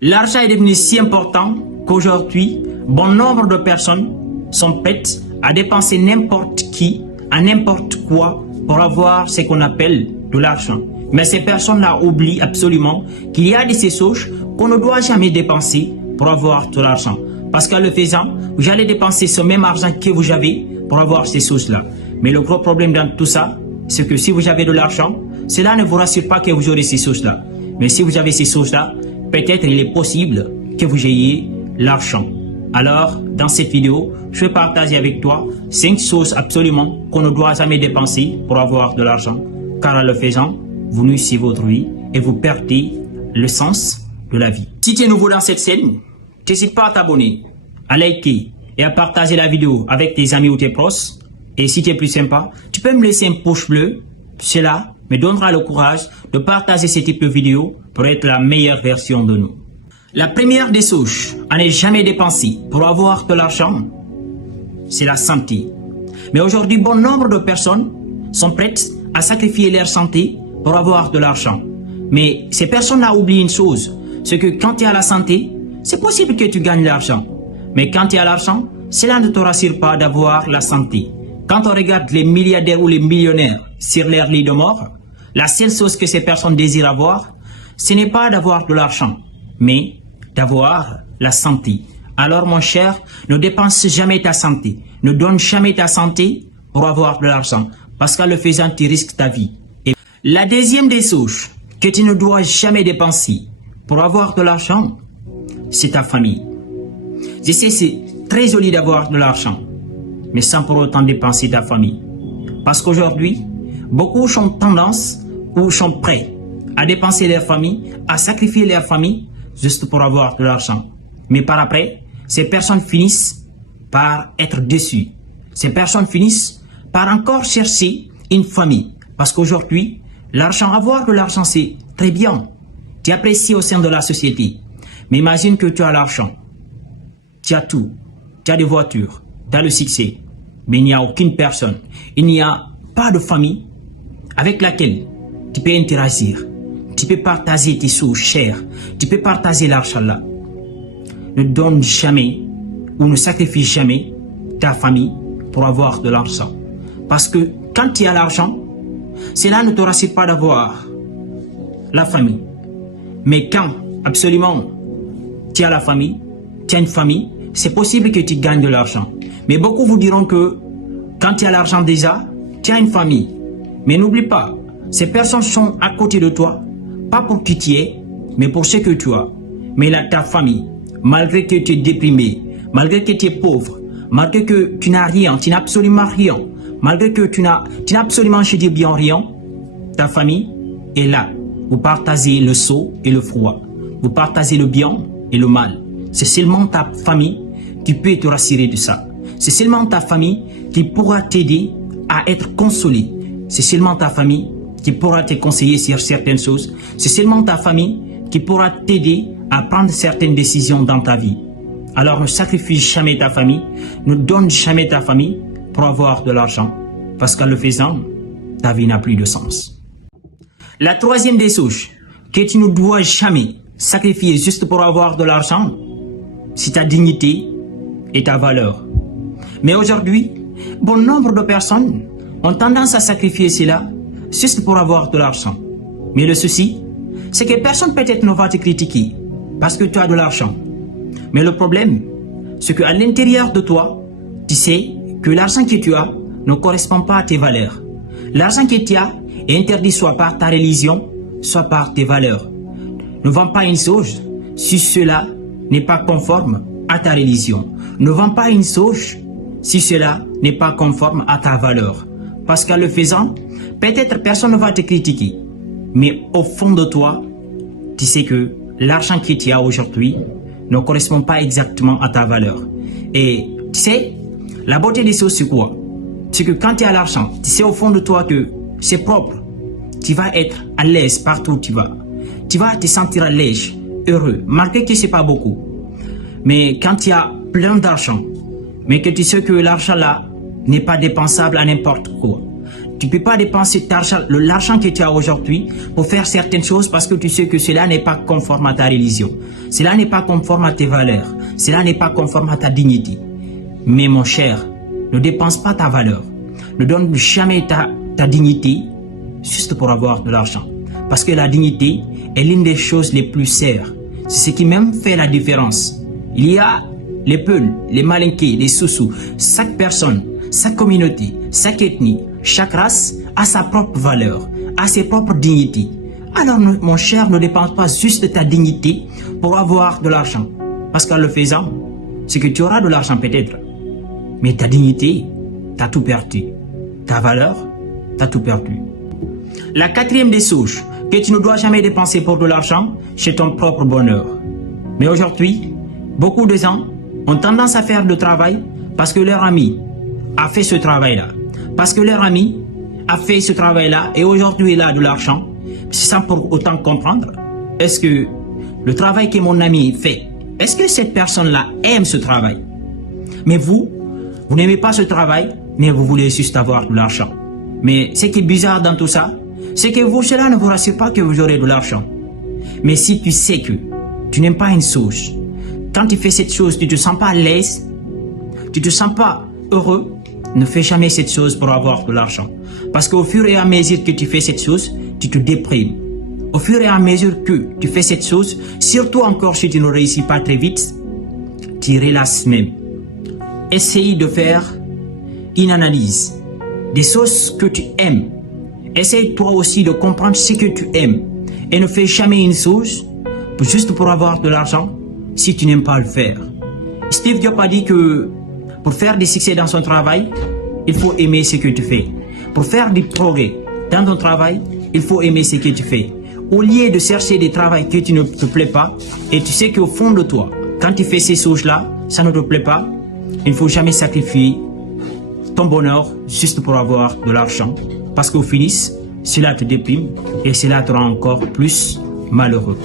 L'argent est devenu si important qu'aujourd'hui, bon nombre de personnes sont prêtes à dépenser n'importe qui, à n'importe quoi, pour avoir ce qu'on appelle de l'argent. Mais ces personnes-là oublient absolument qu'il y a des ressources qu'on ne doit jamais dépenser pour avoir de l'argent. Parce qu'en le faisant, vous allez dépenser ce même argent que vous avez pour avoir ces choses-là. Mais le gros problème dans tout ça, c'est que si vous avez de l'argent, cela ne vous rassure pas que vous aurez ces choses-là. Mais si vous avez ces choses-là, peut-être il est possible que vous ayez l'argent. Alors, dans cette vidéo, je vais partager avec toi 5 choses absolument qu'on ne doit jamais dépenser pour avoir de l'argent. Car en le faisant, vous nuisez votre vie et vous perdez le sens de la vie. Si tu es nouveau dans cette chaîne, n'hésite pas à t'abonner, à liker et à partager la vidéo avec tes amis ou tes proches. Et si tu es plus sympa, tu peux me laisser un pouce bleu. Cela me donnera le courage de partager ce type de vidéo pour être la meilleure version de nous. La première des choses à ne jamais dépenser pour avoir de l'argent, c'est la santé. Mais aujourd'hui, bon nombre de personnes sont prêtes à sacrifier leur santé pour avoir de l'argent. Mais ces personnes-là oublient une chose, c'est que quand tu as la santé, c'est possible que tu gagnes l'argent. Mais quand tu as l'argent, cela ne te rassure pas d'avoir la santé. Quand on regarde les milliardaires ou les millionnaires sur leur lit de mort, la seule chose que ces personnes désirent avoir, ce n'est pas d'avoir de l'argent, mais d'avoir la santé. Alors mon cher, ne dépense jamais ta santé. Ne donne jamais ta santé pour avoir de l'argent. Parce qu'en le faisant, tu risques ta vie. Et la deuxième des choses que tu ne dois jamais dépenser pour avoir de l'argent, c'est ta famille. Je sais, c'est très joli d'avoir de l'argent, mais sans pour autant dépenser ta famille. Parce qu'aujourd'hui, beaucoup sont tendance ou sont prêts à dépenser leur famille, à sacrifier leur famille juste pour avoir de l'argent. Mais par après, ces personnes finissent par être déçues. Ces personnes finissent par encore chercher une famille. Parce qu'aujourd'hui, l'argent, avoir de l'argent, c'est très bien. Tu apprécies au sein de la société. Mais imagine que tu as l'argent. Tu as tout. Tu as des voitures. Tu as le succès. Mais il n'y a aucune personne. Il n'y a pas de famille avec laquelle tu peux interagir. Tu peux partager tes choses chères. Tu peux partager l'argent là. Ne donne jamais ou ne sacrifie jamais ta famille pour avoir de l'argent. Parce que quand tu as l'argent, cela ne te rassure pas d'avoir la famille. Mais quand absolument tu as la famille, tu as une famille, c'est possible que tu gagnes de l'argent. Mais beaucoup vous diront que quand tu as l'argent déjà, tu as une famille. Mais n'oublie pas, ces personnes sont à côté de toi, pas pour qui tu es, mais pour ce que tu as. Mais là, ta famille, malgré que tu es déprimé, malgré que tu es pauvre, malgré que tu n'as rien, tu n'as absolument rien, malgré que tu n'as absolument, je dis bien rien, ta famille est là. Vous partagez le chaud et le froid. Vous partagez le bien et le mal. C'est seulement ta famille qui peut te rassurer de ça. C'est seulement ta famille qui pourra t'aider à être consolé. C'est seulement ta famille qui pourra te conseiller sur certaines choses. C'est seulement ta famille qui pourra t'aider à prendre certaines décisions dans ta vie. Alors ne sacrifie jamais ta famille, ne donne jamais ta famille pour avoir de l'argent. Parce qu'en le faisant, ta vie n'a plus de sens. La troisième des choses que tu ne dois jamais sacrifier juste pour avoir de l'argent, c'est ta dignité et ta valeur. Mais aujourd'hui, bon nombre de personnes ont tendance à sacrifier cela juste pour avoir de l'argent. Mais le souci, c'est que personne peut-être ne va te critiquer parce que tu as de l'argent. Mais le problème, c'est qu'à l'intérieur de toi, tu sais que l'argent que tu as ne correspond pas à tes valeurs. L'argent que tu as est interdit soit par ta religion, soit par tes valeurs. Ne vends pas une chose si cela n'est pas conforme à ta religion. Ne vends pas une chose si cela n'est pas conforme à ta valeur. Parce qu'en le faisant, peut-être personne ne va te critiquer. Mais au fond de toi, tu sais que l'argent que tu as aujourd'hui ne correspond pas exactement à ta valeur. Et tu sais, la beauté des choses c'est quoi? C'est que quand tu as l'argent, tu sais au fond de toi que c'est propre. Tu vas être à l'aise partout où tu vas. Tu vas te sentir à l'aise, heureux, malgré que ce n'est pas beaucoup. Mais quand tu as plein d'argent, mais que tu sais que l'argent là n'est pas dépensable à n'importe quoi. Tu ne peux pas dépenser l'argent que tu as aujourd'hui pour faire certaines choses parce que tu sais que cela n'est pas conforme à ta religion. Cela n'est pas conforme à tes valeurs. Cela n'est pas conforme à ta dignité. Mais mon cher, ne dépense pas ta valeur. Ne donne jamais ta dignité juste pour avoir de l'argent. Parce que la dignité est l'une des choses les plus chères. C'est ce qui même fait la différence. Il y a les Peuls, les Malinké, les Soussous. Chaque personne, chaque communauté, chaque ethnie, chaque race a sa propre valeur, a ses propres dignités. Alors mon cher, ne dépense pas juste ta dignité pour avoir de l'argent. Parce qu'en le faisant, c'est que tu auras de l'argent peut-être. Mais ta dignité, tu as tout perdu. Ta valeur, tu as tout perdu. La quatrième des choses que tu ne dois jamais dépenser pour de l'argent, c'est ton propre bonheur. Mais aujourd'hui, beaucoup de gens ont tendance à faire le travail parce que leur ami a fait ce travail-là. Parce que leur ami a fait ce travail-là et aujourd'hui il a de l'argent, sans pour autant comprendre, est-ce que le travail que mon ami fait, est-ce que cette personne-là aime ce travail? Mais vous n'aimez pas ce travail, mais vous voulez juste avoir de l'argent. Mais ce qui est bizarre dans tout ça, c'est que cela ne vous rassure pas que vous aurez de l'argent. Mais si tu sais que tu n'aimes pas une chose, quand tu fais cette chose, tu ne te sens pas à l'aise, tu ne te sens pas heureux, ne fais jamais cette chose pour avoir de l'argent. Parce qu'au fur et à mesure que tu fais cette chose, tu te déprimes. Au fur et à mesure que tu fais cette chose, surtout encore si tu ne réussis pas très vite, tu relasses même. Essaye de faire une analyse des choses que tu aimes. Essaye toi aussi de comprendre ce que tu aimes. Et ne fais jamais une chose juste pour avoir de l'argent si tu n'aimes pas le faire. Steve Jobs a dit que pour faire des succès dans son travail, il faut aimer ce que tu fais. Pour faire du progrès dans ton travail, il faut aimer ce que tu fais. Au lieu de chercher des travails que tu ne te plais pas, et tu sais qu'au fond de toi, quand tu fais ces choses-là, ça ne te plaît pas, il ne faut jamais sacrifier ton bonheur juste pour avoir de l'argent. Parce qu'au finish, cela te déprime et cela te rend encore plus malheureux.